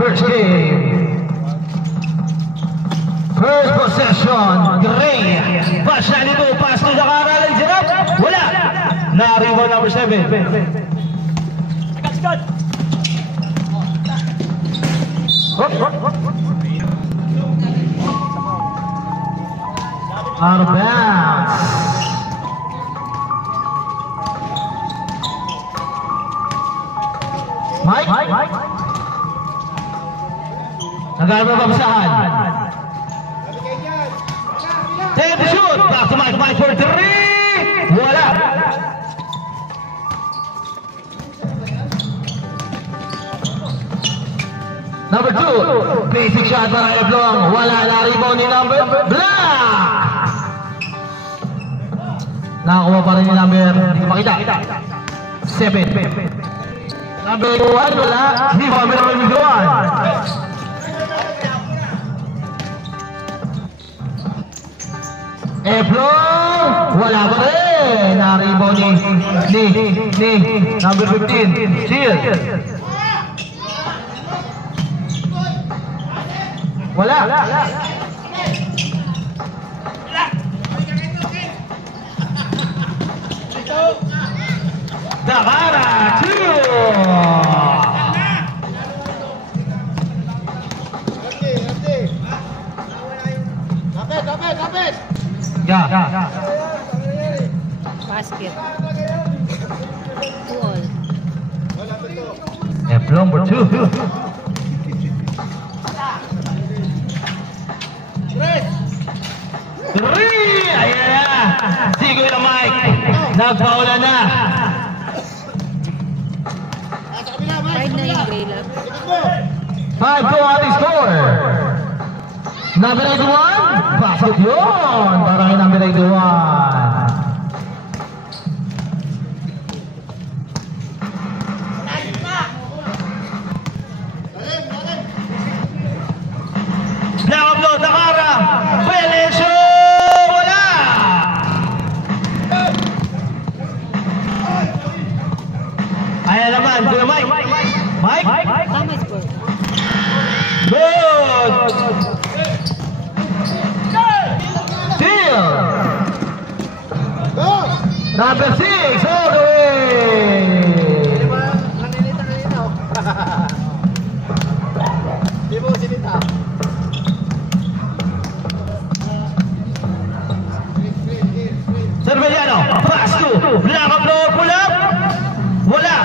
first game. First possession, Gray. Pass na dito, pass to Dakara ng Zirap. Wala. Na-rebound number 7. Sikat! Out of bounds. Mike? Nag-arma ba basahan? Take the shoot! Back to Mike. Mike for 3! Wala! Number 2, basic shot para Eblong. Wala na rebound ni number Black. Nakakuha pa rin ni number, hindi ko makita. 7. Number 1, wala. Hindi pa kami naman videoan. Eblong, wala pa rin. Na-rebound ni number 15, Shield. Wala. Dakara, 2. Kapit. Yeah. Basket. Wall. Eblong for 2. Ayan na. Sigoy na Mike. Nagpaula na. 5 na yung Gray Lab. 5 to ating score. Number 81. Pasok yun. Parang yung number 81. Nakablo, Dakara. Pelesio. Wala. Ayan naman. Kuya Mike. Mike? Tama score. Good. Steal. Number 6. All the way. Di mo sinita. Cervellano, pass to Nakablo, pull up. Wala.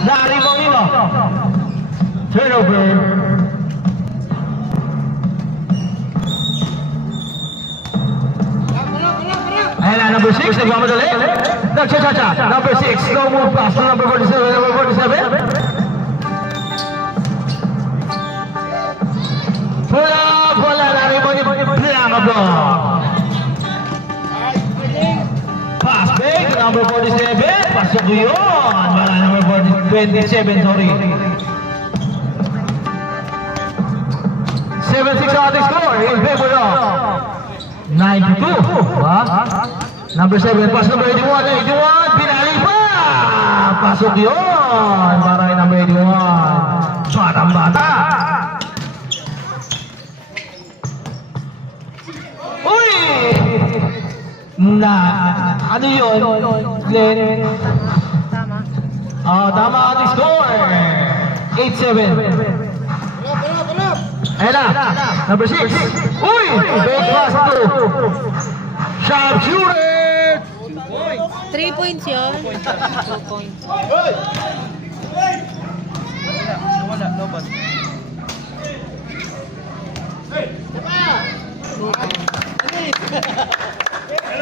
Nakaribang nilo. Turnover. Ayan na, number 6, nagmamadali. Nagchachacha, number 6, no move pass to number 47, number 47. Pull up, wala, nakaribang ni Nakablo. Pass back, number 47, pasok yun. Wala, number 27, sorry. 7-6 ang ating score, in favor of 92. Number 7, pass number 81, 81, pinali pa! Pasok yun, para yung number 81. Batang bata. Uy! Na, ano yun, Glenn? Tama. Tama ang ating score. 8-7. Ayan na, number 6. Uy! Big pass to sharp shooter! 3 points yun. 2 points. Wala, lobat. 2 points.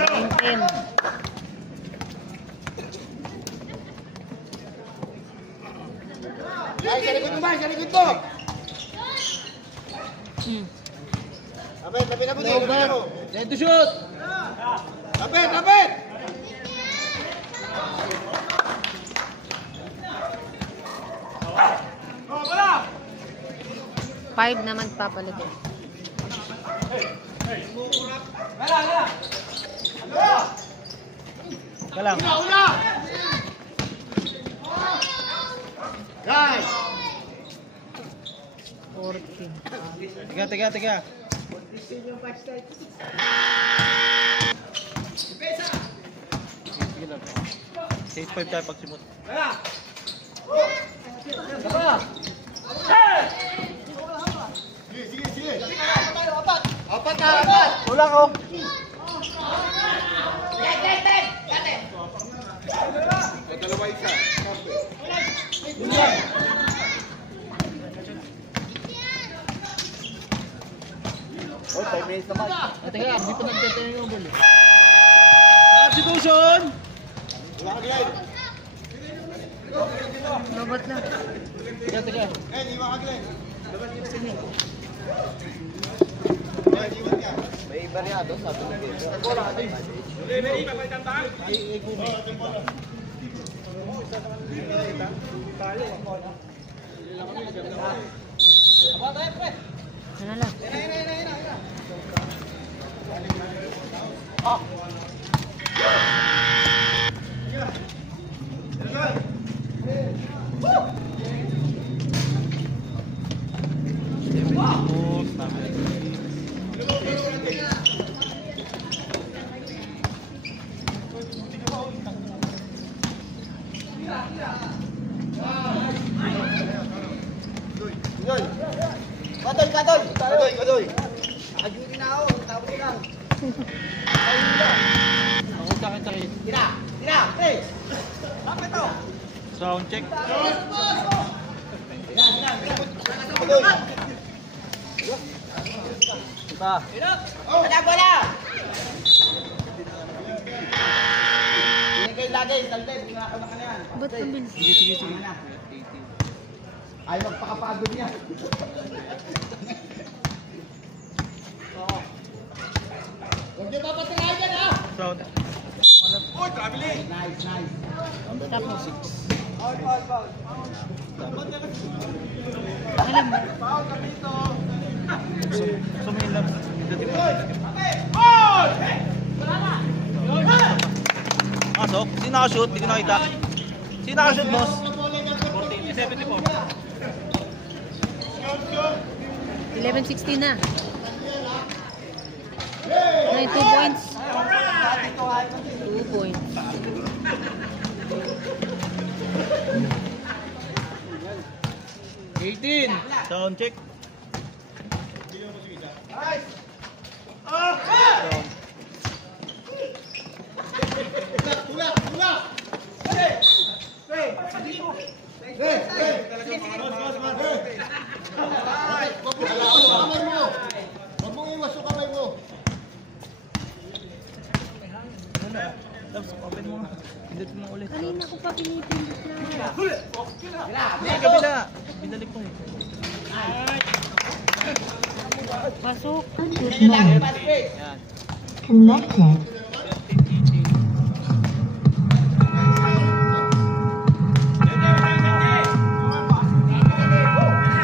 19. Ay, sa likod mo ba? Sa likod mo! Lapit na buti. Send to shoot! Lapit! Five naman papalit. Kalang. Guys! 40. Tiga. Sige lang. 8-5 tayo pagsimot. Sige. Apat na. Kulang oh. Dalawa isa. Oh, 5 minutes naman. Teka, hindi pa nagtatayo yung ball. Substitution! Robot na. Tiga. May variado, sabi ng Ano lang? Katoy. Aguri na ako, tapos lang. Ako sakit. Tira, hey! Bakit to? Sound check. Ada bola! Ini kayo lagay, talde, pinakanak ka na yan. Ba't ang bilis? Sige. Ay, magpakapagod niya. Huwag niyo papatingay yan, ha? Sound. Uy, traveling! Nice. Stop mo. Foul. Alam mo. Foul ka dito. Sumingin lang. Pasok. Sino nakashoot? Hindi ko nakita. Sino nakashoot, boss? 74. 11-16 na. 2 points. 2 points. Sound check. Huwag mong iwas yung kamay mo. Tapos, open mo. Pindot mo ulit. Kanina ko pa pinipindot na. Kabila. Binalik mo. Pasok. Yan. Connected.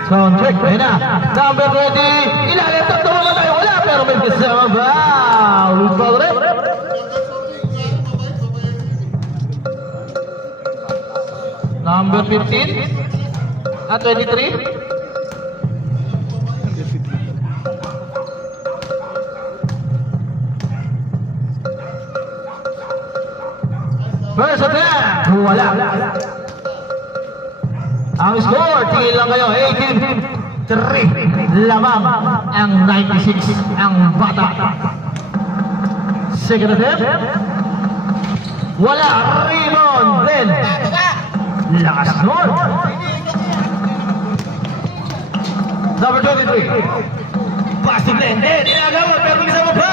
Sound check, ayun na. Number 20, ilalim tatlo mga tayo. Wala, pero may kasama ba? Loose ball rep. Number 15 at 23. First attempt, wala. Ang score, tingin lang kayo, 18-3. Lamang ang 96, ang bata. Second attempt. Wala, rebound, then. Lakas nun. Number 23. Plastic then, inagawa, pero may isang pa.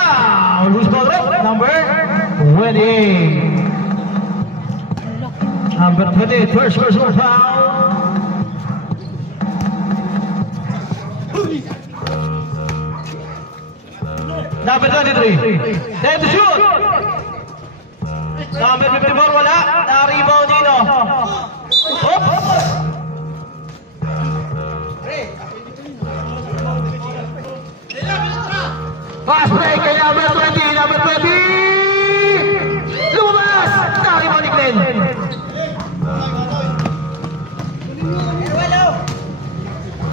Loose ball rep, number 28. Number 28, first personal foul. Number 23, time to shoot. Number 54, wala. Na-rebound dito. Hop! Pass break kay number 20, number 20. Lumabas! Na-rebound ni Glenn.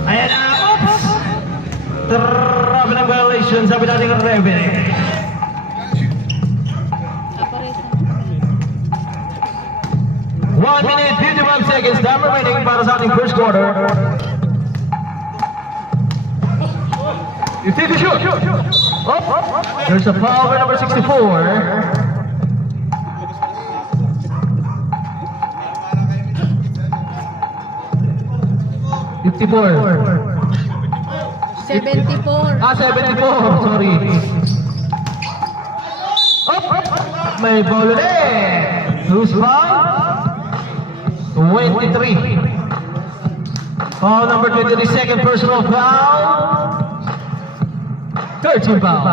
Ayan na, oops! operation sabi natin ng referee. Operation. 1 minute 51 seconds time remaining para sa ating first quarter. You see the shoot. There's a foul by number 64. 54. 74. 74. Sorry. May foul ulit. Who's foul? 23. Foul number 23, second personal foul. 13 foul.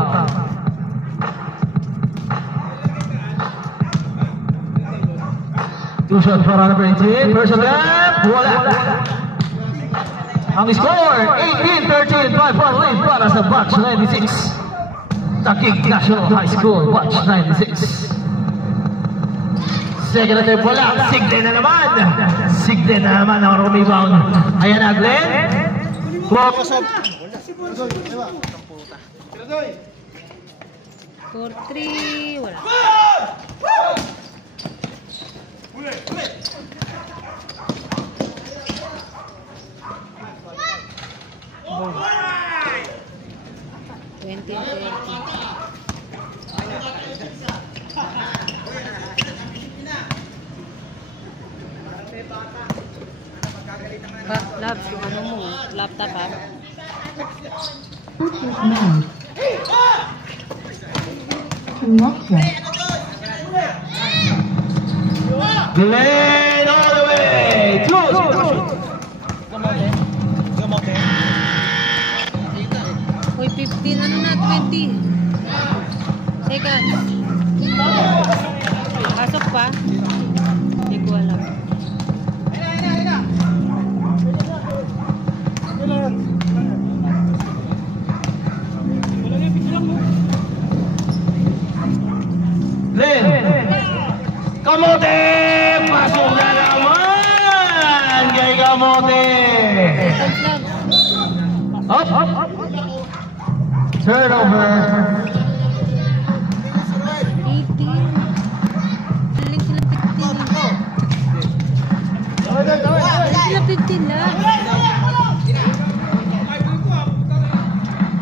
Two shots for number 18. First attempt. Wala. Ang score, 18-13, 5-1 lead para sa Batch 96. Taguig National High School, Batch 96. Second attempt, wala. Sigle na naman. Sigle na naman ang rebound. Ayan na, Glenn. 4-3. Wala. Boom. 20-30. Labs, yung ano mo, laptop ha? Glenn all the way. Uy, 15, ano na, 20. Second. Pasok pa? Hindi ko alam. Glenn. Kamote! Pasok na naman! Kay Kamote! Up! Turnover! 18. Galing sila 15. Sila 15 lang.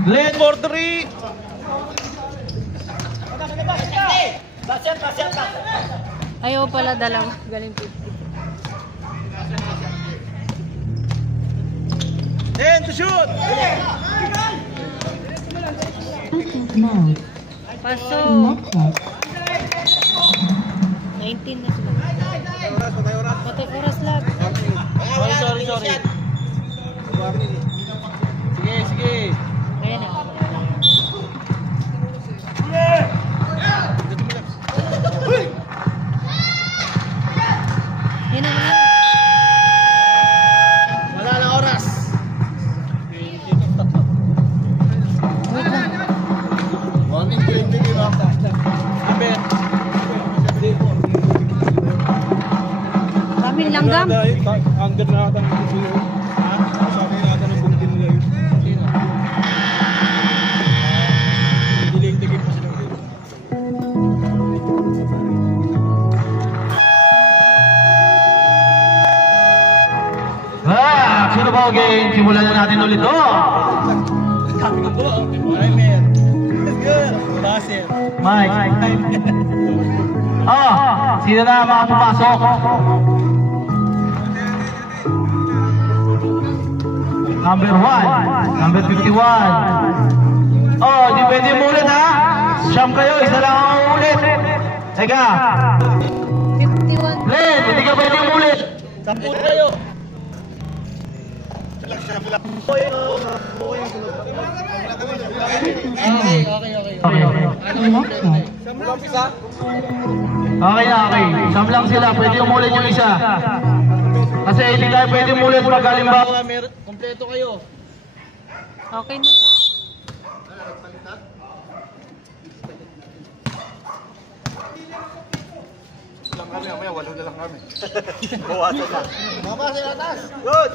Glenn for 3. Ayaw pala dalawa. Galing 50. 10 to shoot. Pasok. 19 na sila. Patay oras lang. Sorry. Sige. Ayan na. Yan naman. Wala na oras. Wait lang. 1:20 di ba? Amen. Kami langgam. Ang ganda na ata ng video. Sabi na ata ng bungkin nila yun. Diling-tigil pa sila ulit. Sino ba game? Simulan na natin ulit to. Amen. Let's go. Basil. Mike. Sino na mga pumasok? Number 1, number 51. Di pwede mo ulit ha? Siyam kayo, isa lang ang ulit. Teka. 51. Len, hindi ka pwede mo ulit. 10 kayo. Okay. Siyam lang sila, pwede umulit yung isa. Kasi hindi kayo pwede umulit pag halimbawa. Kompleto kayo. Okay na. Lang kami, mamaya 8 na lang kami. Bawasan na. Mama sa atas. Good.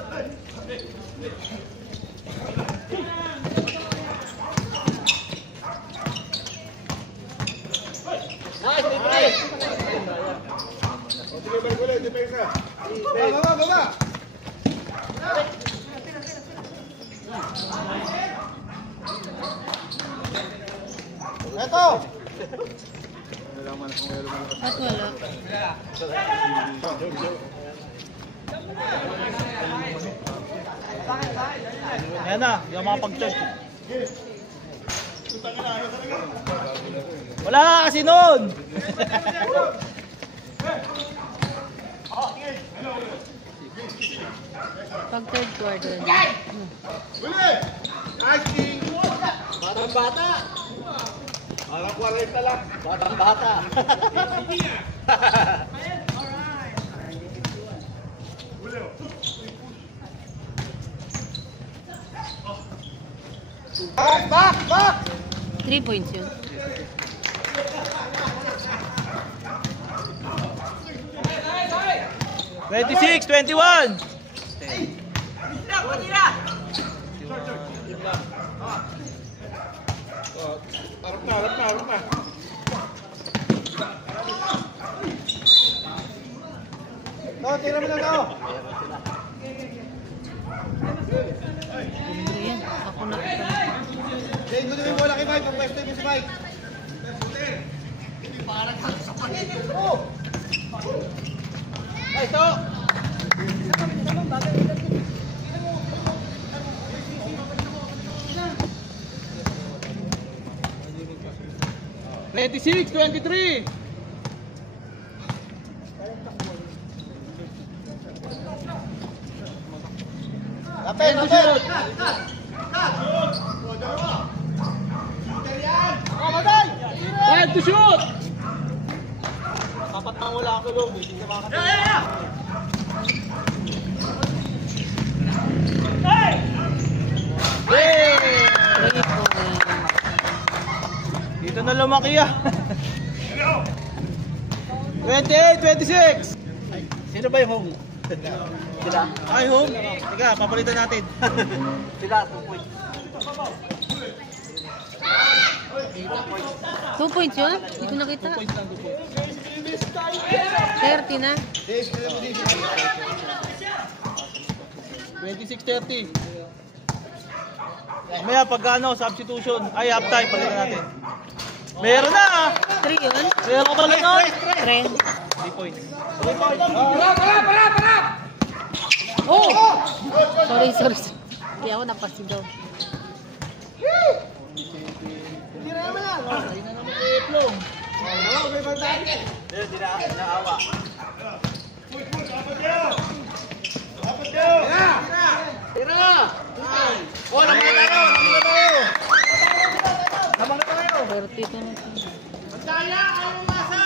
Baba! Ito! At wala. Ayan na, yung mga pag-check. Wala ka kasi nun! Pag third quarter. Uli! Casting! Batang bata! Parang 40 lang. Batang bata. Back! 3 points yun. ¡26, 21! Harap na. Tira mo na to. Ganda yan. Ako na. Jay, gusto mo yung bola kay Mike. Pag-pwesto mo si Mike. Ay, ito! 26, 23! Kapel! Time to shoot! Dapat nang wala ako loob. Hindi ka makakatawa. Hey! 3 points. Dito na lumaki ah. 28, 26! Sino ba yung home? Sila? Ay, home. Tiga, papalitan natin. Sila, 2 points. 2 points yun? Hindi ko nakita. 30 na. 26-30. Maya pag ano, substitution. Ay, half time, palitan natin. Meron na! 3 yun? Meron pala nun! 3. 3 points. Oh! Sorry. Kaya ako napasigaw. Hindi na naman yan. Ayun na naman kay Plong. May bantay. Hindi na naawa. Tira na! Oh, naman na tayo! Naman na tayo! 32 na. Bantaya! Ayaw mo masa!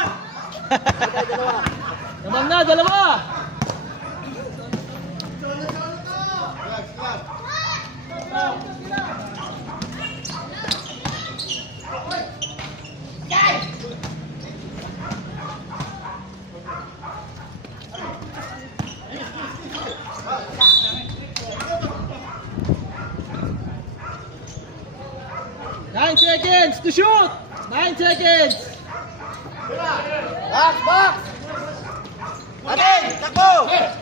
Naman na, dalawa! Nine seconds to shoot! 9 seconds! Box! Atin! Takbo! Parap!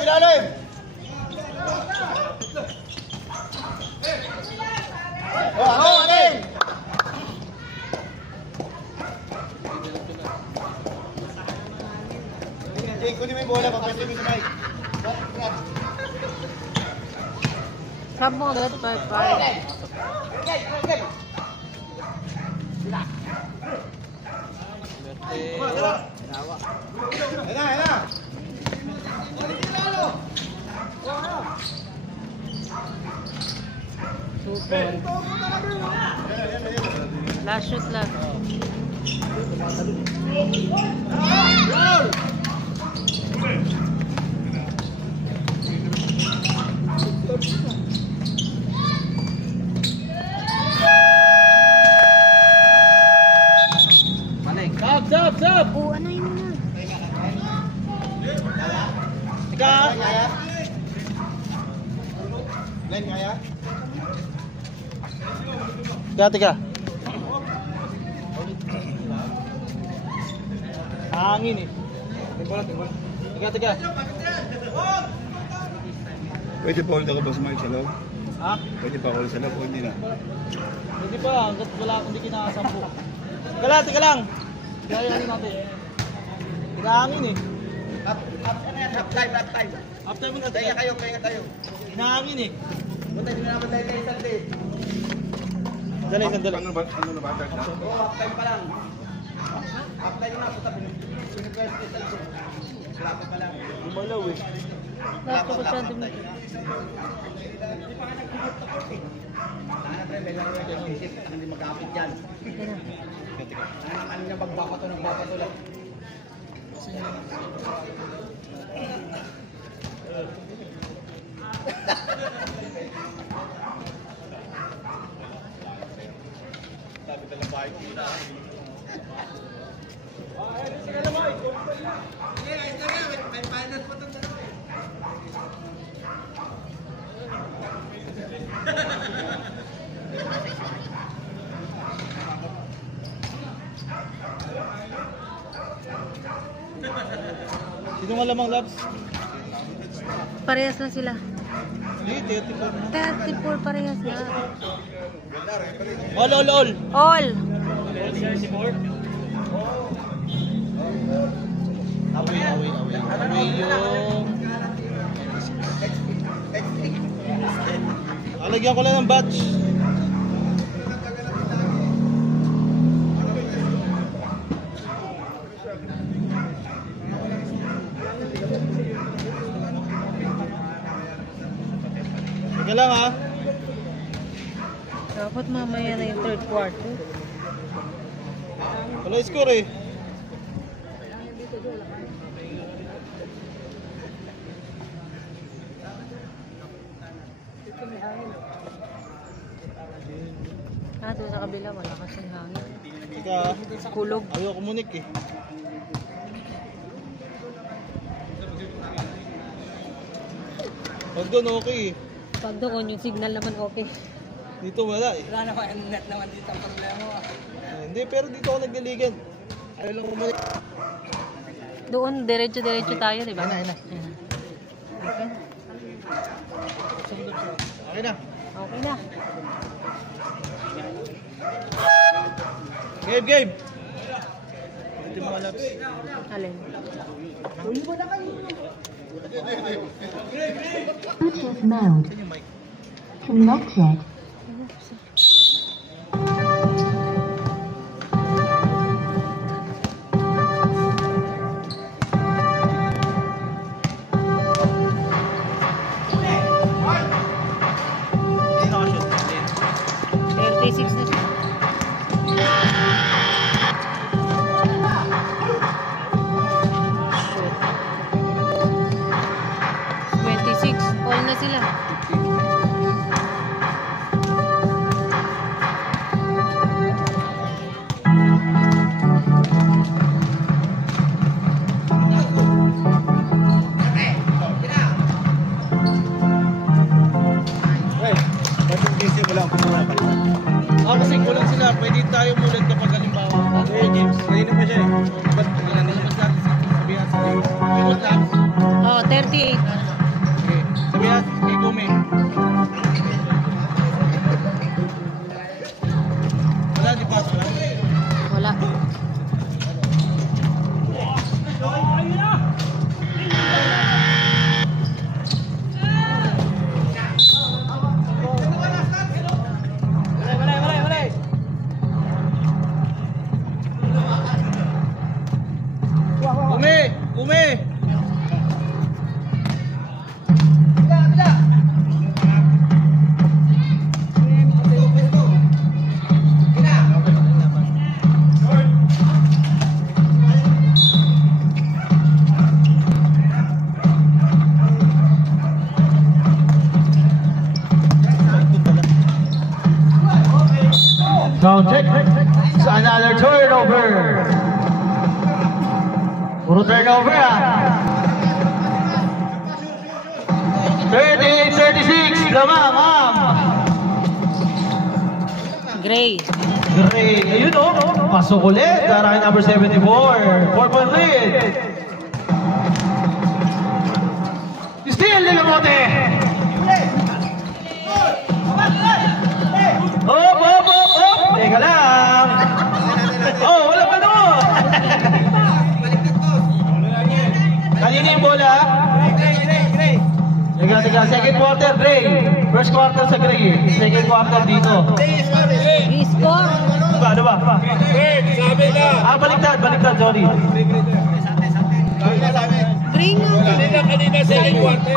Bilalim! Oh, Atin! Jay, kunin mo yung bola, papwesto mo si Mike. Crab mo ulit, 5. Ayan na! Last shoot lang. Maling. Kag! Sab! Oo, ano yun na? Ika! Len, kaya? Tiga. Hangin eh. Tiga. Pwede pa ulit ako ba sumakit sa loob? Ha? Pwede pa ako ulit sa loob o hindi na? Hindi pa, hanggat wala akong hindi kinakasampo. Tiga lang. Kaya yun natin. Hinahangin eh. Half time. Half time mo na. Kaya kayo. Hinahangin eh. Punta nyo naman tayo kay Sante. Sandali. Ano na ba? Third na? Oo, half time pa lang. Half time na, punta pinipwes kay Sante. Wala pa lang. Gumalaw eh. Bakit ko siya dumi? Sana pre, may laro yung isip. Hindi magkapit dyan. Ano niya magbabato ng babato lang. Sino nga lamang labs? Parehas na sila. Hindi, 34 na. 34 parehas na. All. All! Away yung... Alagyan ko lang ng batch. Teka lang ha. Dapat mamaya na yung third quarter. Wala score eh. Doon sa kabila, wala kasing hangin. Teka ha. Kulog. Ayaw kumunik eh. Pag doon okay eh. Pag doon, yung signal naman okay. Dito wala eh. Wala naman yung net naman dito ang problema. Hindi, pero dito ako nagliligan. Ayaw lang kumunik. Doon, diretso tayo, di ba? Ayun na. Okay. Okay na. Okay na. Game! Ito mga labs. Alin? Bluetooth mode. Connected. Hindi nakashoot. 36 na siya. All na sila. Kasi kulang sila. Pwede tayo mulat kapag halimbawa. Games. Kanina pa siya eh. Ba't kulang nila mas natin sabihan sa game? Remote lang. Oh, 38. Okay. Sabihan kay Gome. Wala, di pasok lang. Wala. Gome! Sound check. It's another turnover. Puro turnover ah. 38-36, lamang ang Gray. Gray. Ayun o, pasok ulit. Darahin number 74. 4-point lead. Steal ng kamote. Op. Teka lang. Oh, wala pa doon. Kanina yung bola. Teka. Second quarter, Gray. First quarter sa Gray. Second quarter dito. Score. Ano ba? Baliktad, sorry. Gray nga. Kanina second quarter.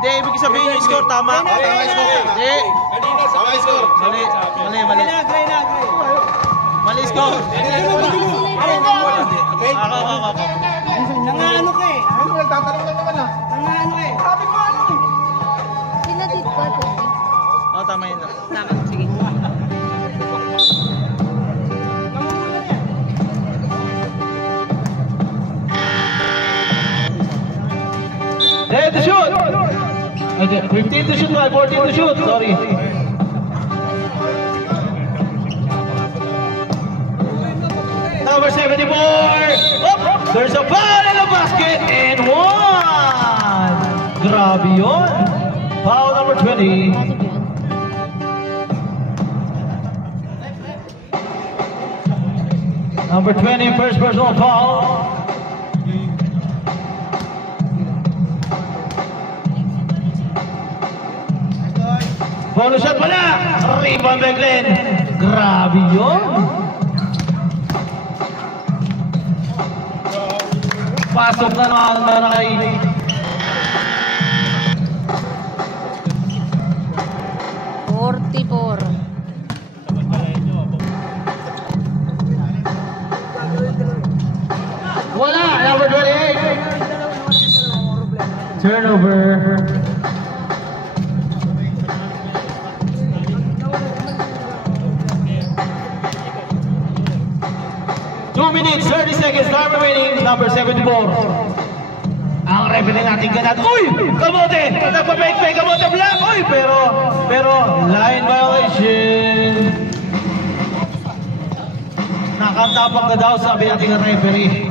Hindi, ibig sabihin yung score, tama? Hindi. Mali. Mali score. Ako. Nangaano ka eh. Nagtatanong lang naman ah. Nangaano ka eh. Sabi mo ano eh. Sila dito pa ito. Oo, tama yun. Tama, sige. Ready to shoot! Okay, 15 to shoot, 14 to shoot. Sorry. Number 74! Oh, there's a foul in the basket and one! Grabe yun. Foul number 20. Number 20, first personal foul. Bonus shot wala! Rebound by Glenn. Grabe yun. Pasok na naman kay wala! Number 28. Turnover. Minutes, 30 seconds, time remaining, number 74. Ang referee natin ganat. Uy! Kamote! Nagpa-fake, kamote black! Uy! Pero, line violation. Nakatapang na daw, sabi natin ng referee.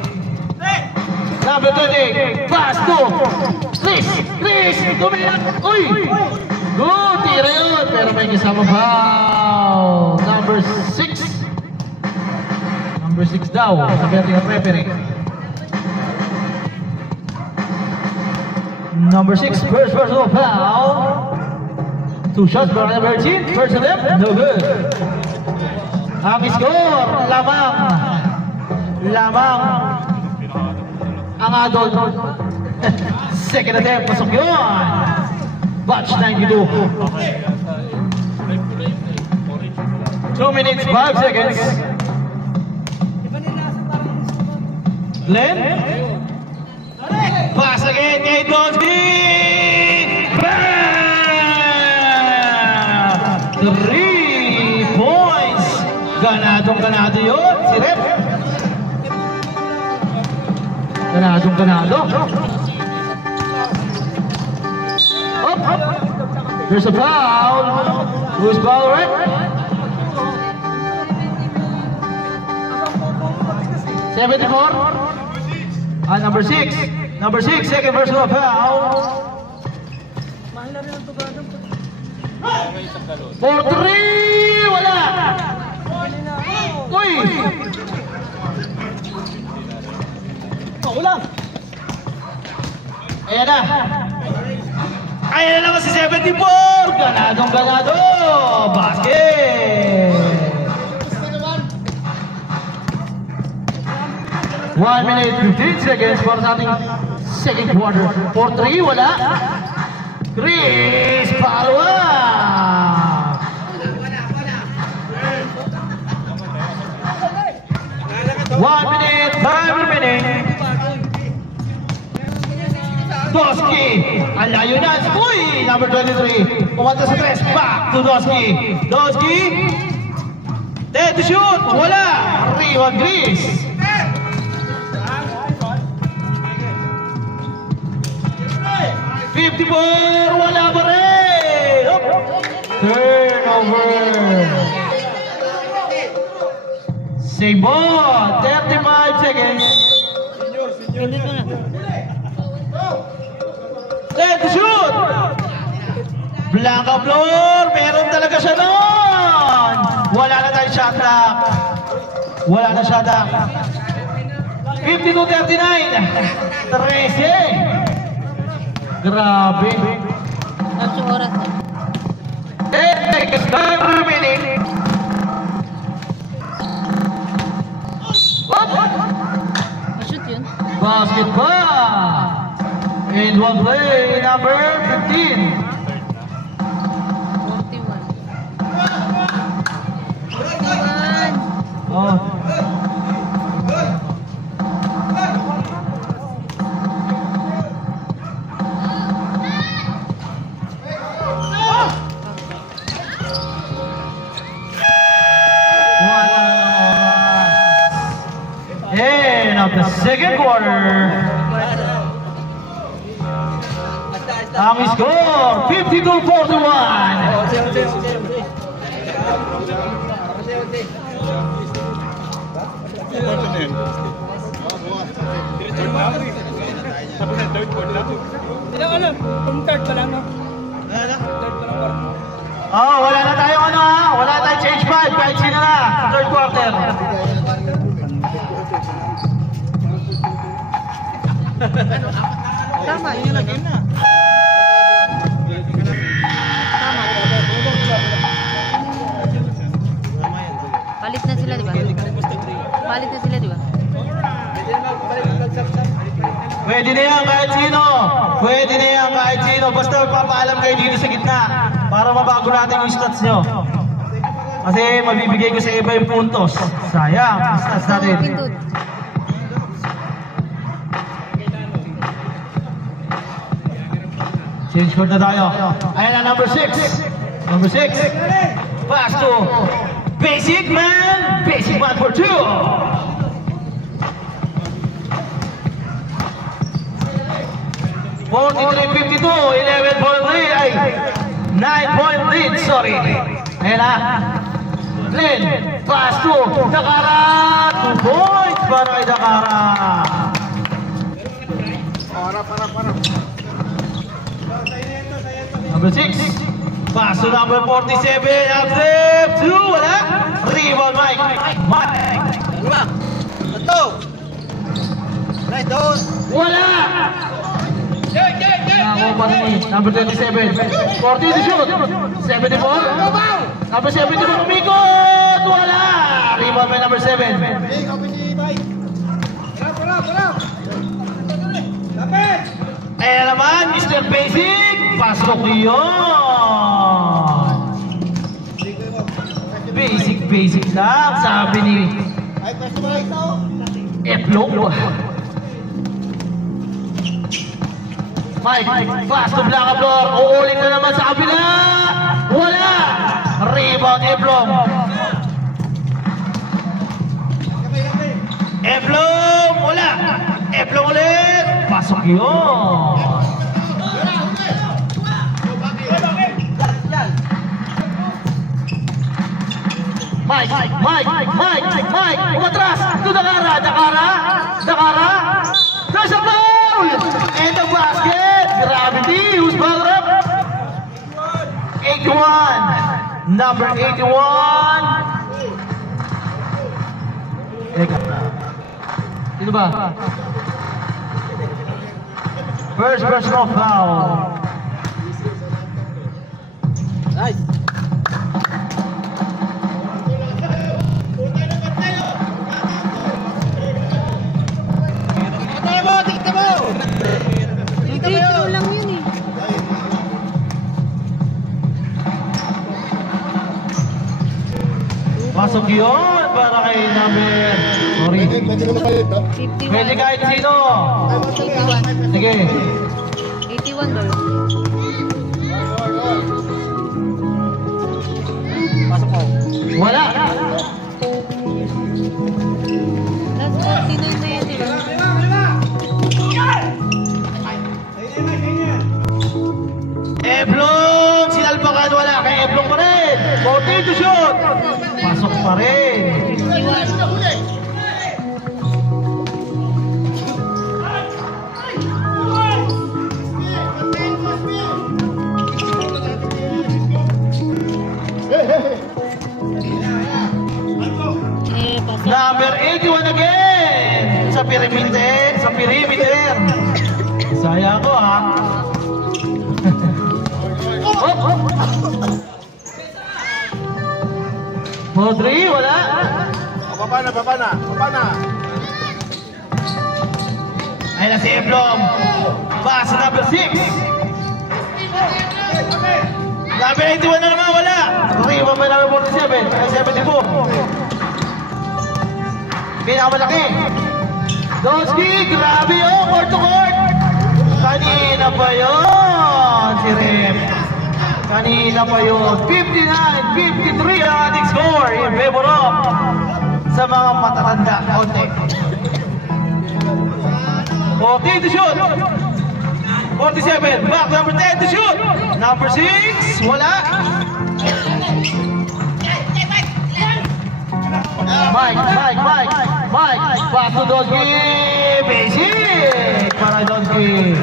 Number 20, pass to Chris! Tumiyak! Uy! Good! Tira yun! Pero may kasama foul. Number 6. Number 6 daw, sabi natin ng referee. Number 6, first personal foul. 2 shots for number 13, first attempt, no good. Ang score, lamang ang adult. Second attempt, pasok yun. Batch 92. 2 minutes, 5 seconds. Glenn? Pass again kay Donsky! Bam! 3 points! Ganado yun! Si Rep! Ganado! Up! There's a foul! Who's foul, Rep? 74? Number 6, second personal foul. For 3, wala. Uy! Ulang! Ayan na naman si 74! Ganado! Basket! 1 minute 15 seconds for sa ating second quarter. 4-3, wala. Chris Palwa! 1 minute, time remaining. Donsky, ang layo na. Uy! Number 23, pumunta sa 3, back to Donsky. 10 to shoot! Wala! Rebound Greece! 54! Wala pa rin! Turnover! Same ball! 35 seconds! Pindot mo na. 10 to shoot! Blanca floor! Meron talaga siya noon! Wala na tayong shot clock! Wala na shot clock! 52-39! 13! Grabe! 8 oras na. 10 seconds remaining! Ma-shoot yun. Basketball! And one play, number 15. 41. 41. Oh. End of the second quarter. Ang score, 52-41. Oh, wala na tayong ano ha, wala tayong change 5, kahit sino na, third quarter. Tama, yun na game na. Palit na sila, di ba? Palit na sila, di ba? Pwede na yan kahit sino. Pwede na yan kahit sino. Basta magpapaalam kayo dito sa gitna para mabago natin yung stats nyo. Kasi mabibigay ko sa iba yung puntos. Sayang, yung stats natin. Pindot. Change court na tayo. Ayan na, number 6. Number 6. Pass to Basic Man. Basic Man for 2. 43-52, 11-point lead, ay 9-point lead, sorry. Ayan na. Glenn, pass to Dakara, 2 points para kay Dakara. Number 6, pass to number 47, up-step, 2, wala. Rebound, Mike. Wala. Number 27, 40 to shoot. 74. Number 74, umikot. Wala. Rebound by number 7. Ayan naman, Mr. Basic. Pasok yun. Basic lang, sabi ni Eplong. Mike, pass to Blanca floor. Uuling na naman sa kabila. Wala. Rebound, Eplong. Eplong, wala. Eplong ulit. Pasok yun. Mike. Umatras. To Dakara. There's a foul. And the basket. Gravity. Who's ball up? 81. Number 81. Sino ba? First personal foul. Nice. Ito lang yun eh. Pasok yun para kay number... Sorry. Pwede ko na kayo ito. 51. Pwede kahit sino. 81. Sige. 81 ba yun? Wala. to shoot! Pasok pa rin. Number 81 again! Sa perimeter. Sa perimeter. Sayang ko ha. Modri, wala. Baba na. Ayun na si Eblom. Pass number 6. Number 81 na naman, wala. Okay, iba ba number 47? 74. Pinakamalaki. Donski, grabe oh, court to court. Kanina pa yun, si Rem. Kanina pa yun. 59-53 ang ating score in favor of sa mga matatanda konti. 14 to shoot. 47. Back number 10 to shoot. Number 6. Wala. Mike. Back to Donski. Basic. Para Donski.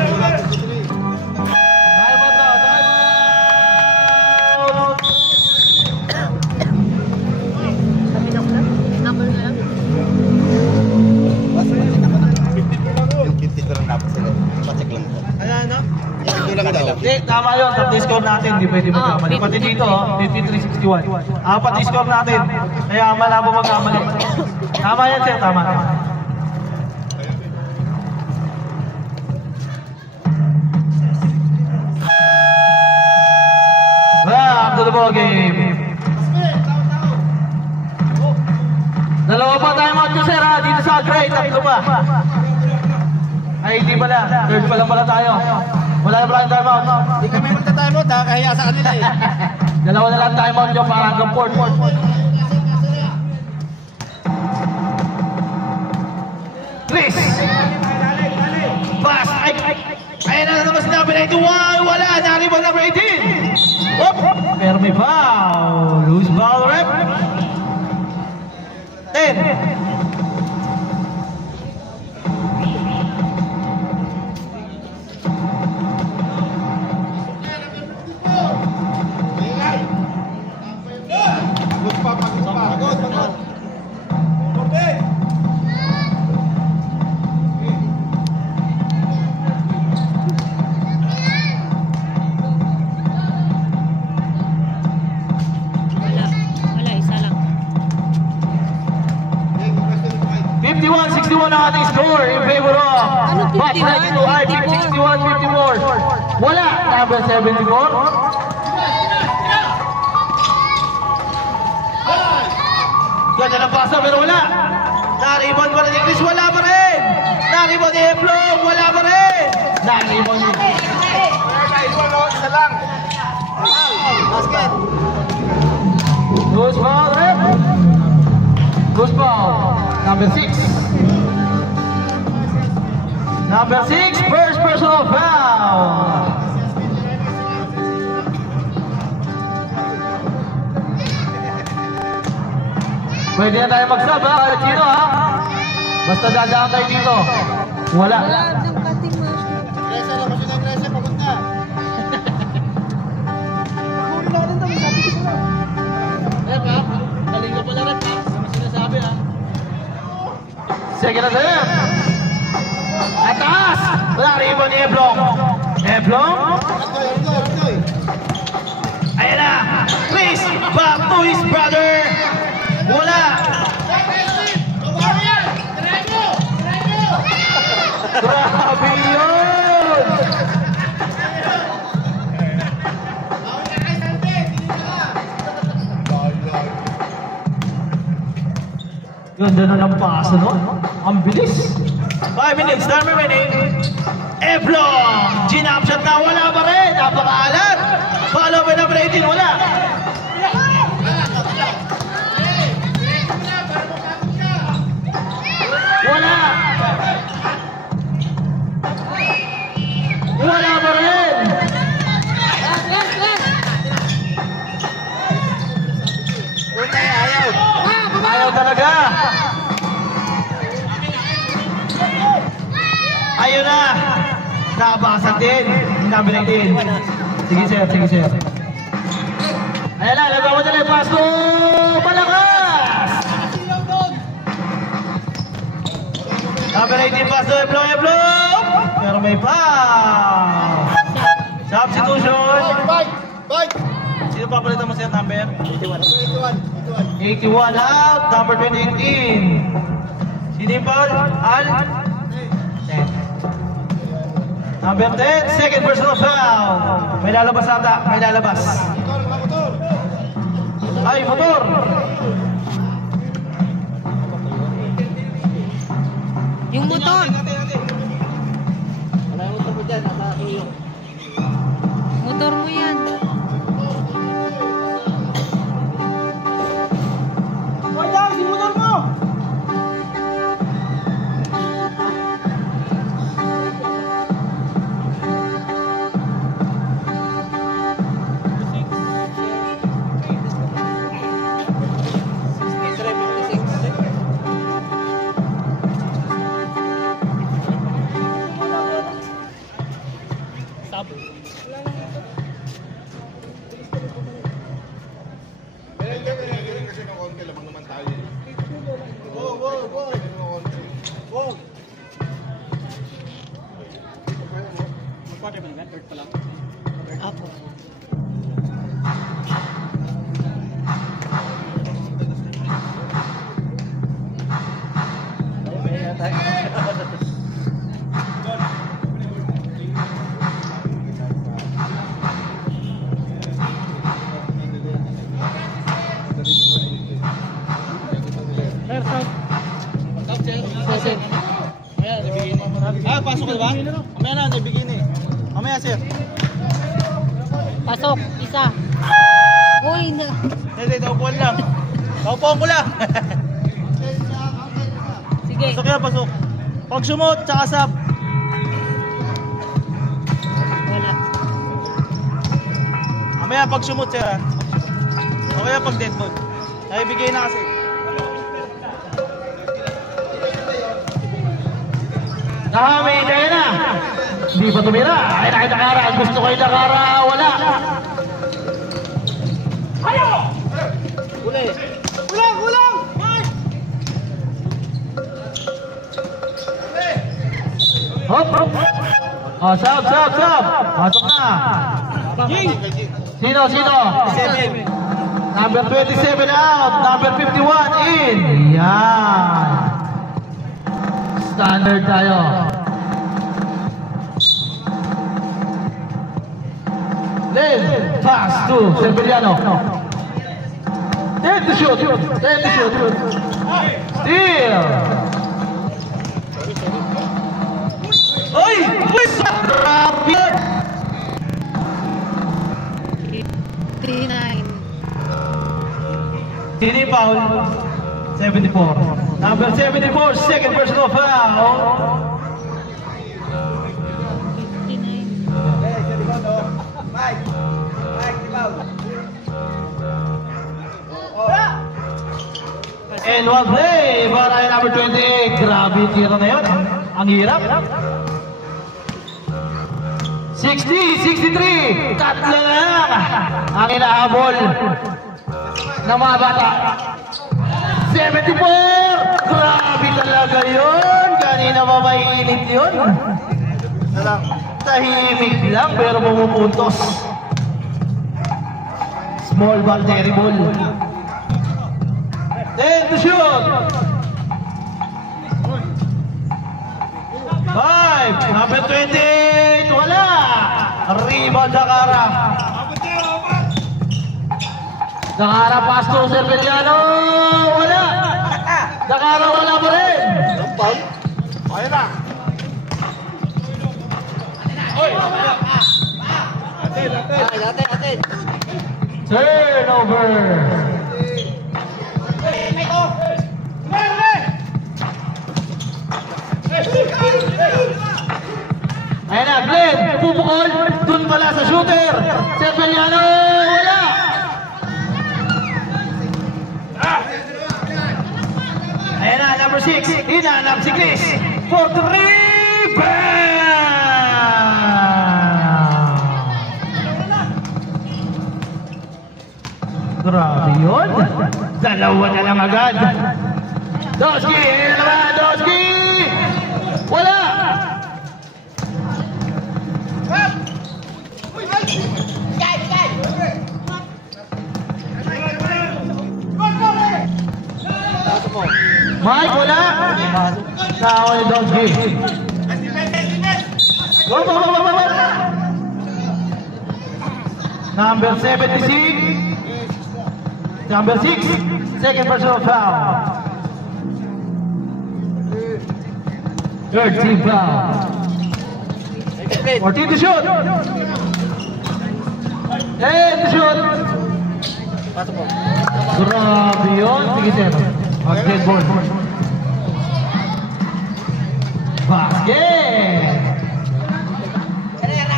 Hindi, tama yun. Tapos score natin, hindi pwede magkamali. Pati dito, 53-61. Pati score natin. Kaya malabo magkamali. Tama yan, sir. Tama. Back to the ball game. Dalawa pa time out ko, sir, ha? Dito sa grade, tatlo pa. Ay, hindi pala. Third pa lang pala tayo. Wala na pala time out. Hindi kami magta-time out ha, kaya sa kanila eh. Dalawa na lang time out nyo para hanggang 4. Chris! Pass! Ayan na naman sinabi na ito. Wala! Naribang number 18! Whoop! Pero may foul. Loose ball rep. 10. Ang ating score in favor of Bucks next to IP 61-54. Wala, number 74. Ganda ng pasa pero wala. Naribon pa rin ni Chris, wala pa rin. Naribon ni Eplong, wala pa rin. Naribon ni Isa lang. Basket. Loose ball, rep. Loose ball, number 6. Number 6, first personal foul. Pwede na tayo mag-sub ha, Chino ha. Basta dadaan tayo dito. Wala. Ng cutting mo. Tresa lang kasi ng Tresa, pagod na. Huli natin ito, sabi ko na. Rep ha, galing ka pala rep ha. Ano sinasabi ha? Second na sa'yo. At taas! Wala ribon ni Eblong. Eblong? Ayan na! Chris, back to his brother. Wala! Grabe yun! Ganda na ng pasa, no? Ang bilis! 5 minutes, time remaining. Eblong! Ginap shot na, wala pa rin! Napakaalat! Follow by number 18, wala! Wala! Wala pa rin! Nakabasag din. Number 19. Sige sir, sige sir. Ayan na, lagaw mo na yung pass to Malakas! Number 18 pass to Eplong! Pero may foul! Substitution! Bike! Sino papalitan mo siya number? 81 out, number 2018. Sino yung foul? Al? 10. Number 10, second personal foul. May lalabas ata, may lalabas. Ay, motor! Yung motor. Motor mo yan. Hoy, Dang, si motor mo! Kasi ng konti, lamang naman tayo. Wow! Apo. Ah, pasok ka ba? Mamaya na, nabigin eh. Mamaya, sir. Pasok. Isa. Uy, na. Hindi, taupuan lang. Taupuan ko lang. Sige. Pasok yan, pasok. Pag sumot, tsaka sub. Wala. Mamaya pag sumot, sir. O kaya pag dead ball. Naibigay na kasi. May kaya na. Hindi pa tumira. Ay, nakita Kara. Ang gusto ko yung Kara. Wala. Kulang! Hop, hop. Oh, sub. Pasok na. Sino? Number 27 out. Number 51 in. Yan. Standard tayo. Then, pass to Severiano. Then to shoot. Steal. Oy! Grabe! 59. Sini foul. 74. Number 74, second personal foul. 59. And one play para yung number 28. Grabe yung tira na yun. Ang hirap. 60, 63. Tatlo na lang ang inahabol ng mga bata. 74. Grabe talaga yun. Kanina pa mainit yun. Tahimik lang pero pumupuntos. Small ball, terrible. Then to shoot. 5. Number 28. Wala. Rebound Dakara. Dakara pass to Severiano. Wala. Dakara wala pa rin. Ayun na! Turnover. Ayan na, Glenn, pupukol, dun pala sa shooter. Severiano, wala. Ayan na, number 6, hinanap si Chris for the rebound. Grabe yun. Dalawa na lang agad. Doski! Ayan naman, Doski! Wala! Mike, wala! Tao ni Doski. Go, go, go, go, go! Number 76. Number 6. Second personal foul. Third team foul. 14 to shoot. 10 to shoot. Grabe yun. Sige, sir. Basketball. Basket.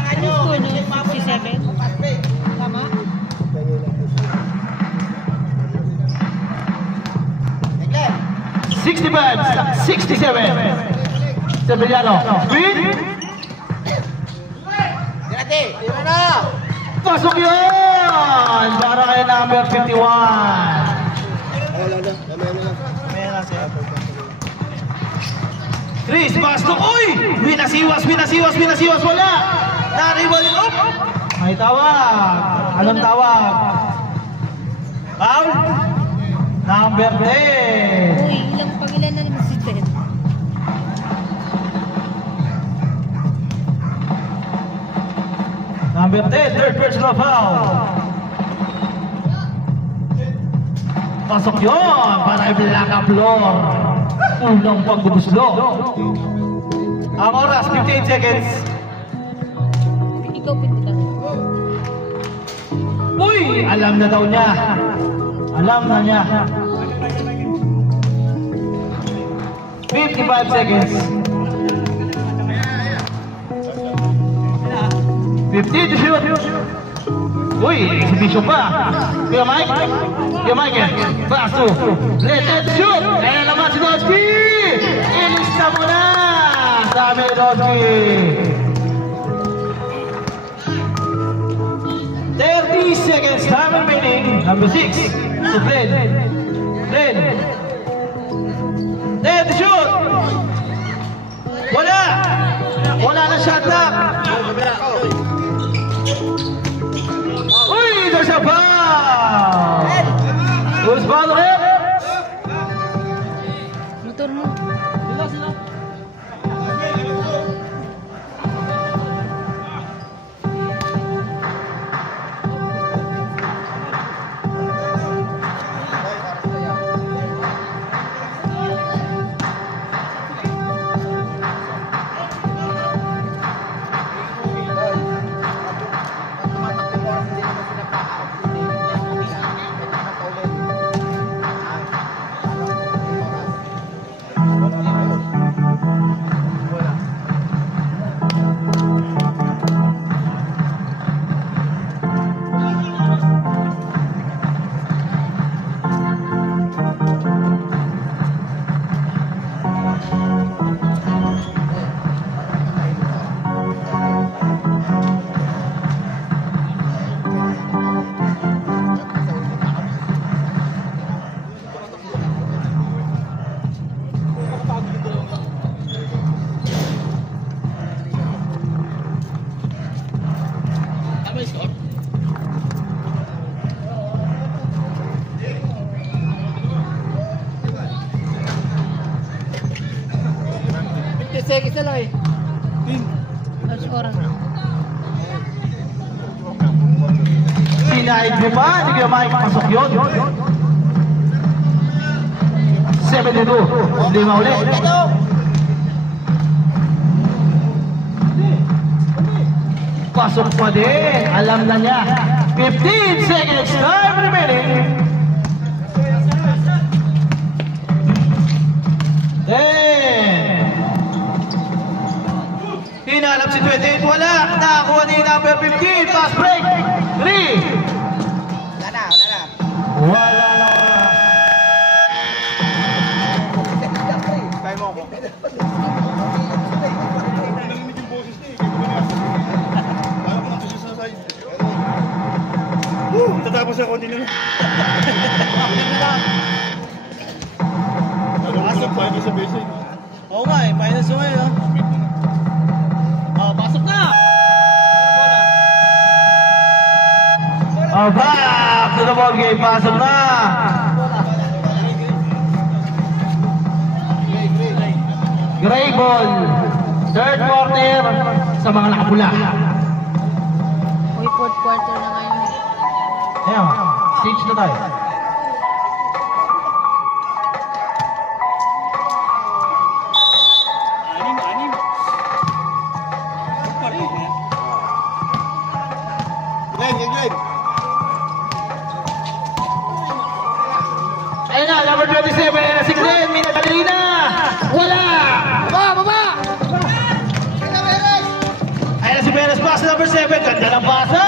Ano score no? 67? Tama? $65, 67. Sevillano. Green. Pasok yun! Para kay number 51. Chris, pasok. Uy! Winasiwas. Wala! Naribalin up! May tawag. Anong tawag? Foul? Number 10. Uy, ilan na naman si Ted? Number 10, third personal foul. Pasok yun para i-black up floor. Unang pagbubuslo. Ang oras, 15 seconds. Ikaw pinta. Uy! Alam na daw niya. Alam na niya. 55 seconds. 50 to shoot. Uy, exhibition pa. Kuya Mike. Pass to. Let shoot. Ayan naman si Doski. Ilista mo na. Sabi ni Doski. 30 seconds. Time remaining. Number 6. To Glenn. Let shoot. Wala na shot clock. Uy, there's a foul. Who's foul red? Motor mo. Seconds na lang eh. Alas oras. Pinaig mo pa. Hindi kaya makikipasok yun. 72. Lima ulit. Pasok pa din. Alam na niya. 15 seconds. Time remaining. 10. Hinalap si 28. Wala. Nakakuha ni number 15. Pass break. 3. Wala na. Kaya mo ako. Tatapos ako din yun. Oh, back to the ball game. Pasok na. Gray ball. Third quarter sa mga nakapula. Uy, fourth quarter na ngayon. Ayan, stage na tayo. Glenn. Ayun na, number 27, si Glenn, may nakalili na. Wala! Baba! Ayun na si Perez, pass number 7, ganda ng pasa.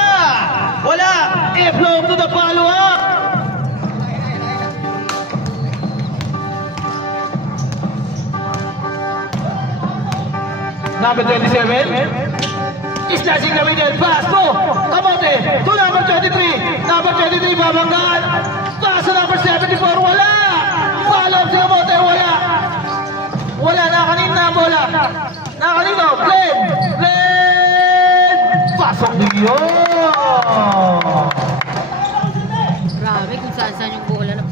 Wala! E-flow to the follow-up. Number 27. Is slashing the middle, pass to Camote, to number 23. Number 23, babanggaan. Pass to number 74, wala. Follow si Camote, wala. Wala, nakanina bola. Nakanino, Glenn. Pasok niyo. Grabe kung saan yung bola na.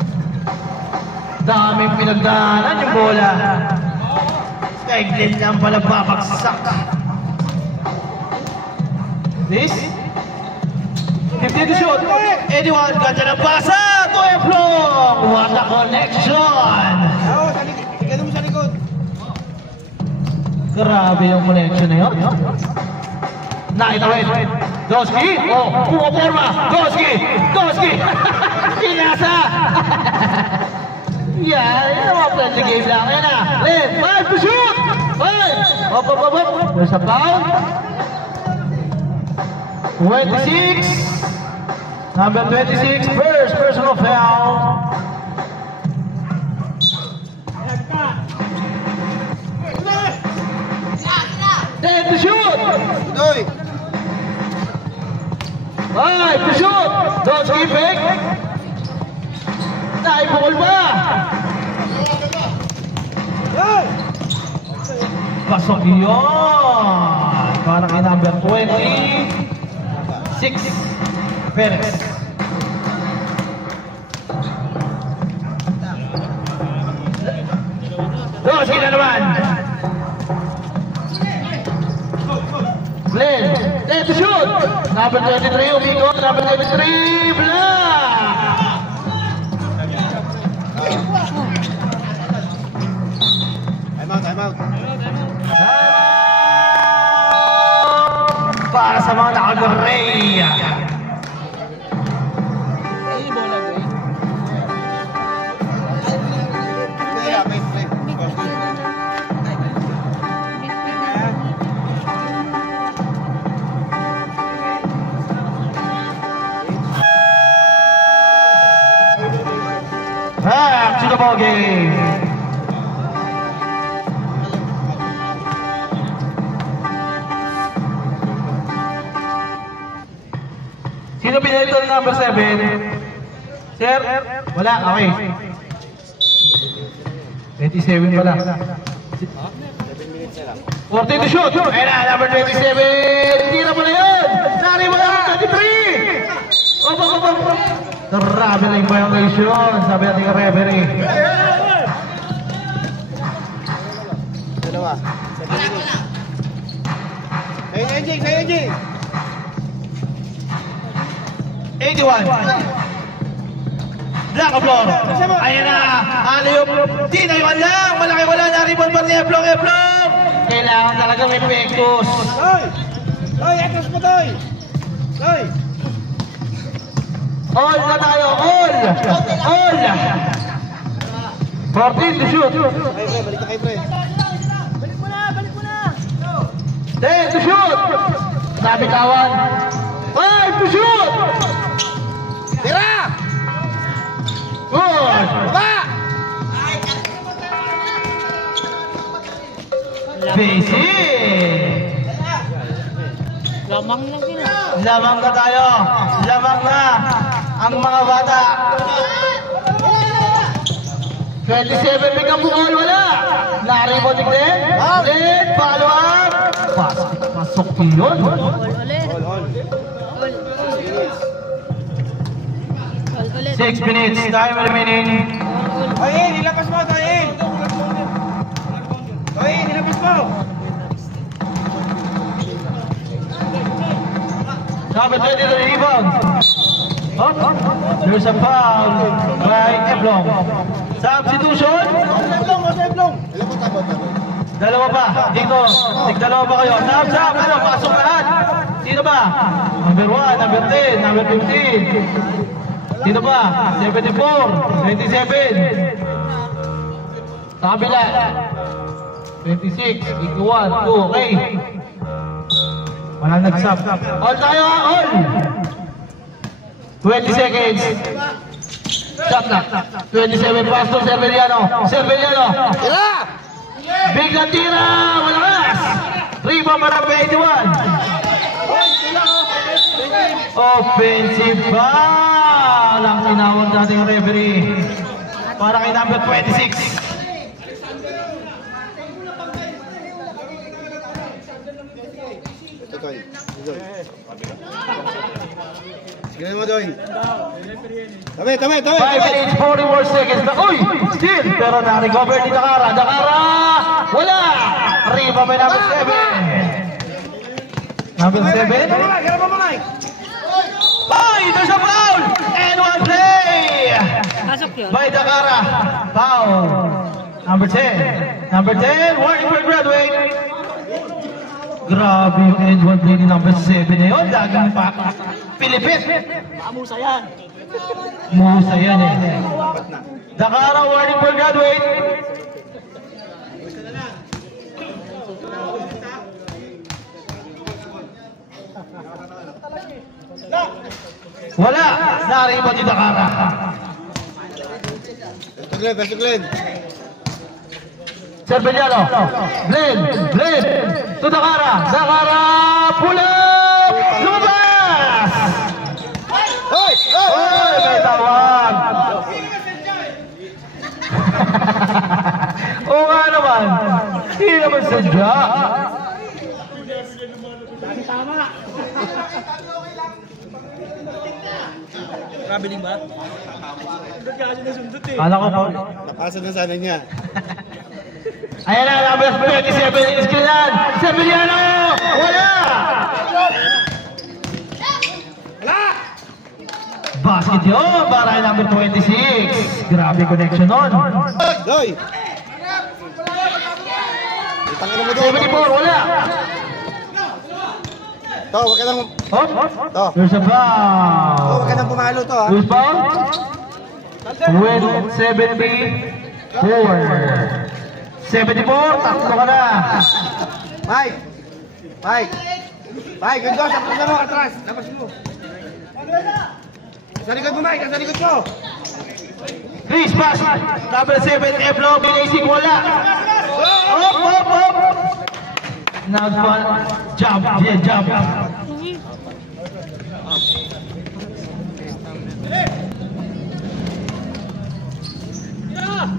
Daming pinagdaanan yung bola. Kay Glenn lang pala babagsak. This 50 to shoot. Anyone ganda ng pasa to E-flow. What a connection. Oo, ganun mo sa likod. Grabe yung connection na yun. Nakitawin. Doski. Oh, pumaporma. Doski. Kinasa. Yan. Yan ang mga friendly game lang. Ayan na. Len, 5 to shoot. 5. Up. There's a foul. 26. Number 26. First personal foul. Ten to shoot. Doy. 5 to shoot. Doski pick. Naipukol ba? Pasok yun. Para kay number 26. Perez. Doski na naman. Glenn, there to shoot. Number 23, umikot. Number 23, block. Time out. Para sa mga nakaguray. Back to the ball game. Sino pinalito ng number 7? Sir? Wala, okay. 27 pala. 14 to shoot. Ayun na, number 27. Tira mo na yun. Nari mo na, 33. Op. Grabe na yung violation. Sabi natin yung referee. Dalawa. Kaya Jing. 81. Black of floor. Ayan na. Aliyop. Di na iwan lang. Malaki wala na. Rebound pa ni E-flow. Kailangan talaga may pektos. Doy, atras mo, Doy. 14 to shoot. Balik kay pre. Balik mo na! 10 to shoot. Nabitawan. 5 to shoot. Tira! Good. Baba! Basic. Lamang na sila. Lamang na tayo. Lamang na ang mga bata. 27 pick up ball, wala. Naribon ni Glenn. Glenn, follow up. Pasok yun. Ulit. Ulit. 6 minutes, time remaining. Tayin, ilabas mo, Tayin! Tayin, ilabas mo! Number 20 to the rebound. Oh, there's a foul by Eblong. Substitution. Dalawa pa. Dito. Tigdalawa pa kayo. Sab. Ano? Pasok lahat. Sino ba? Number 1, number 10, number 15. Sino ba? 74, 27. Sa kabila. 26, 81, 2. Okay. Walang nag-sub. All tayo, all! 20 seconds. Shot na. 27 pass to Severiano. Severiano. Tira! Big na tira. Malakas. 3 pa para 81. Offensive foul. Ang tinawag natin yung referee. Para kay number 26. Doy. Sige mo, Doy. Tama. 5 minutes, 44 seconds na. Uy! Still! Pero na-recover ni Dakara. Dakara! Wala! Riba may number 7. Number 7? Ay! There's a foul! And one play! Pasok yun. By Dakara. Foul. Number 10. Number 10, warning for graduate. Grabe yung end one play ni number 7 na yun. Dagang pa. Pilipit. Musa yan eh. Dakara, warning for graduate. Wala. Nariba ni Dakara. Best Glenn. Severiano, Glenn, to Dakara, pull up, lumabas! Hoy! Oy, may tawag! Oo nga naman, hindi naman sadya. Traveling ba? Kala ko po. Napasa na sana niya. Ayan na, number 27, iskilan, Severiano! Wala! Basket yun, para kay number 26. Grabe connection nun. Doy! Itang ina mo, Doy. 74, wala! To, wag ka nang... Oh, there's a To, foul. wag ka nang pumalo to, ha? Who's foul? With 74. 74, takbo ka na. Mike! Good goal, tapos na mo, atras. Labas mo. Sa likod mo, Mike. Sa likod mo. Chris pass. Number 7, Eblo, Binasik, wala. Up. Now, jump.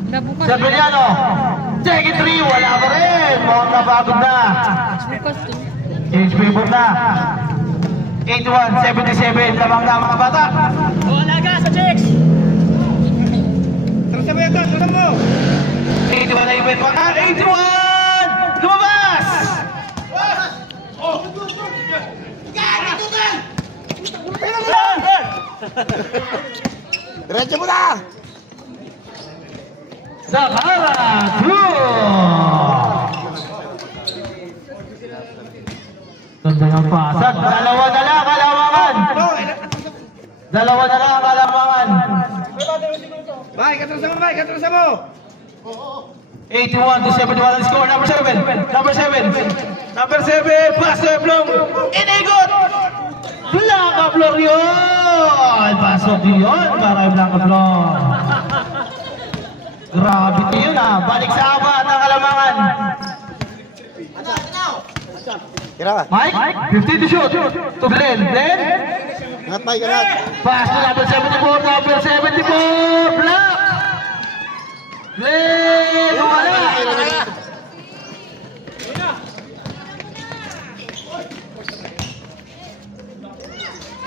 Nabukas. Severiano, take it 3, wala pa rin. Mukhang napagod na. Bukas to. Change paper na. 81, 77, lamang na mga bata. Alaga sa chicks! Tara mo yan, tara mo! 81 na event pa. 81! Lumabas! Diretso mo na! Dakara, through! Ganda ng pasag. Dalawa na lang kalamangan. Mike, atrasa mo! 81 to 71 ang score. Number 7, pass to Eblong. Inigot! Blanca Flor yun! Pasok yun para kay Blanca Flor. Grabe yun ah. Balik sa apat ng kalamangan. Tira ka. Mike, 50 to shoot. To Glenn. Angat, Mike, angat. Pass to number 74. Block! Glenn! Wala!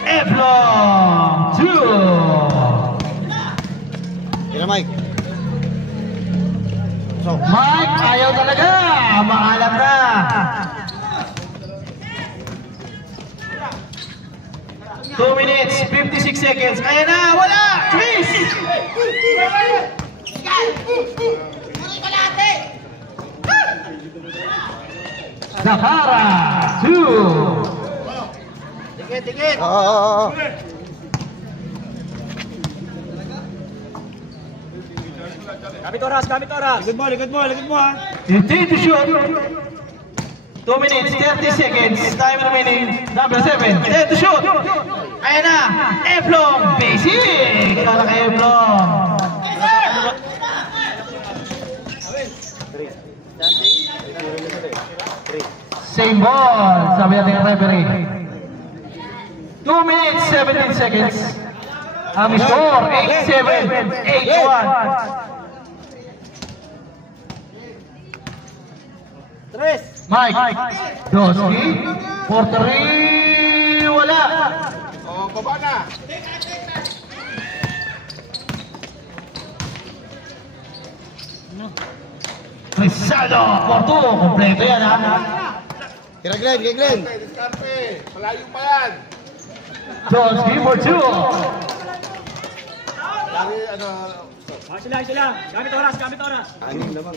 Eblong! 2! Mike, ayaw talaga. Maalam na. Two minutes, 56 seconds. Ayan na, wala! Chris! Zakara, 2. Tikit. Oo. Gamit oras. Likod mo ha. 15 to shoot. 2 minutes, 30 seconds. Time remaining. Number 7. 10 to shoot. Ayan na. Eflong. Basic. Kala kay Eflong. Same ball. Sabi natin ang referee. 2 minutes, 17 seconds. Ang score, 8-7, 8-1. Mike, Doski, for 3, wala. Oh, baba na. Rizado, for 2, kompleto yan ha. Kira Glenn. Diskarte. Malayo pa yan. Doski for 2. Lagi, Sila. Gamit oras. Anim naman.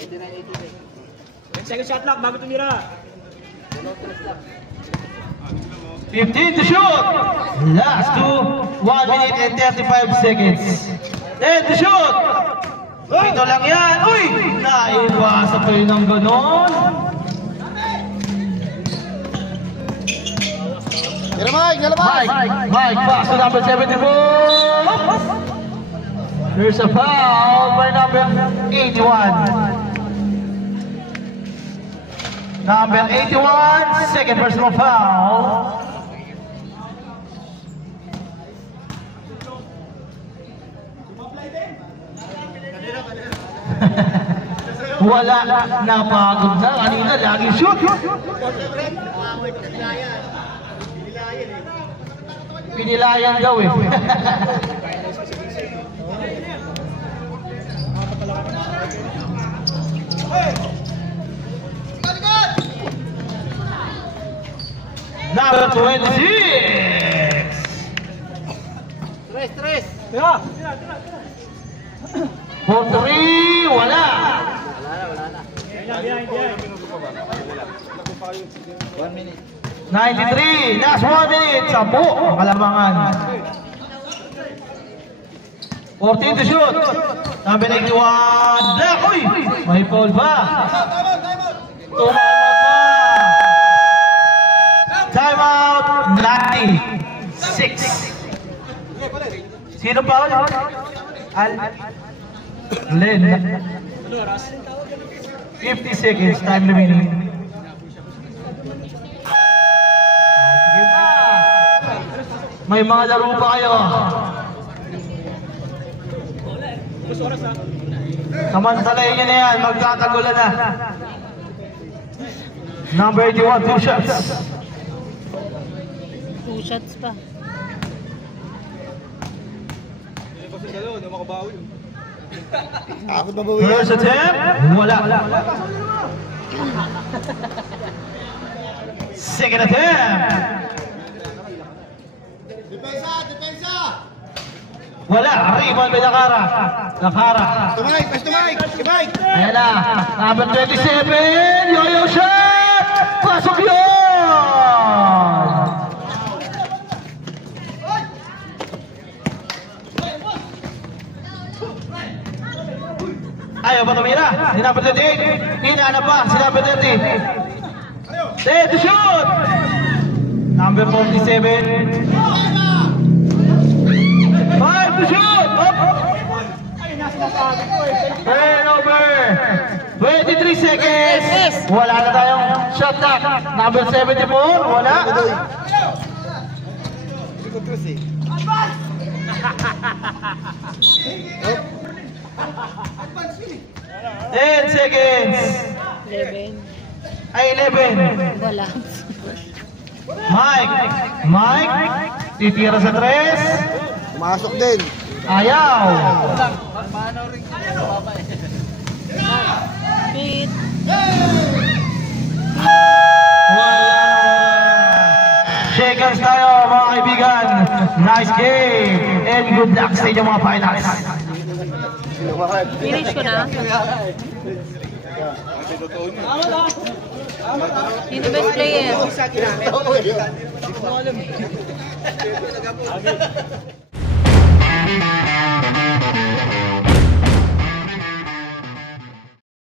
Second shot lang bago tumira. 15 to shoot. Last to 1 minute and 35 seconds. 10 to shoot. Ito lang yan. Uy! Naiwasa pa yun ng ganon. Tira Mike, lalabas. Mike, pass to number 74. There's a foul by number 81. Number 81, second personal foul. Wala, napagod na. Kanina, lagi shoot. Pinilayan daw eh. Number 26. Tres. For 3, wala. 93, last 1 minute. 10, ang kalamangan. 14 to shoot. Number 81, black. Uy, may foul pa. Tumama pa. Time out, 96. Sino pa ulit? Len. 50 seconds, time remaining. May mga laro pa kayo. Samantalayin nyo na yan, magtatagulan na. Number 81, 2 shots. 2 shots pa. Ako babawi. First attempt, wala. Second attempt. Depensa! Wala, rebound by Zakara. Pass to Mike. Ayan na, number 27, yo-yo shot! Pasok yun! Ayaw ba tumira? Si number 38, hinahanap pa, si number 30. Set to shoot! Number 47. 5 to shoot! Up! Turnover! 23 seconds! Wala na tayong shot clock. Number 74, wala. Ten seconds! 11. Ay, 11. Wala. Mike, titira sa 3. Pumasok din. Ayaw. seconds tayo mga kaibigan. Nice game and good luck sa inyong mga finals. Finish ko na. Sino best player? Sa ginamit.